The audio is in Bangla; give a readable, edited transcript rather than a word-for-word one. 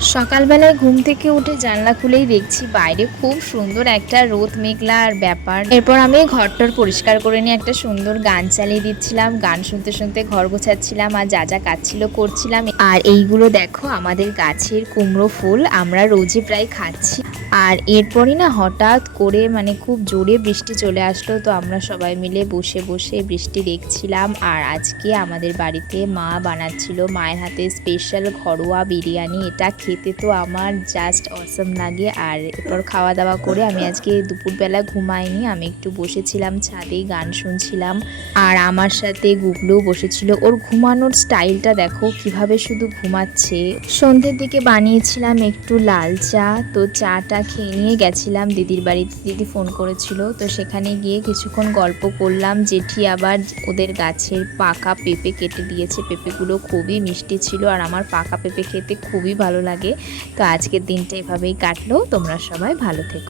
সকালবেলায় ঘুম থেকে উঠে জানলা খুলেই দেখছি বাইরে খুব সুন্দর একটা রোদ মেঘলার ব্যাপার। এরপর আমি ঘরটর পরিষ্কার করে নিয়ে একটা সুন্দর গান চালিয়ে দিচ্ছিলাম, গান শুনতে শুনতে ঘর গোছাচ্ছিলাম আর যা যা কাজ ছিল করছিলাম। আর এইগুলো দেখো আমাদের গাছের কুমড়ো ফুল, আমরা রোজই প্রায় খাচ্ছি। আর এরপরই না হঠাৎ করে মানে খুব জোরে বৃষ্টি চলে আসলো, তো আমরা সবাই মিলে বসে বসে বৃষ্টি দেখছিলাম। আর আজকে আমাদের বাড়িতে মা বানাচ্ছিল মায়ের হাতে স্পেশাল ঘরোয়া বিরিয়ানি। এটা খেতে তো আমার জাস্ট অসম লাগে। আর এরপর খাওয়া দাওয়া করে আমি আজকে দুপুরবেলা ঘুমাইনি, আমি একটু বসেছিলাম ছাদে গান শুনছিলাম। আর আমার সাথে গুগলু বসেছিল, ওর ঘুমানোর স্টাইলটা দেখো কিভাবে শুধু ঘুমাচ্ছে। সন্ধ্যের দিকে বানিয়েছিলাম একটু লাল চা, তো চাটা খেয়ে নিয়ে গেছিলাম দিদির বাড়িতে। দিদি ফোন করেছিল, তো সেখানে গিয়ে কিছুক্ষণ গল্প করলাম। জেঠি আবার ওদের গাছের পাকা পেঁপে কেটে দিয়েছে, পেঁপেগুলো খুবই মিষ্টি ছিল আর আমার পাকা পেঁপে খেতে খুবই ভালো লাগে। তো আজকের দিনটা এভাবেই কাটলো। তোমরা সবাই ভালো থেকো।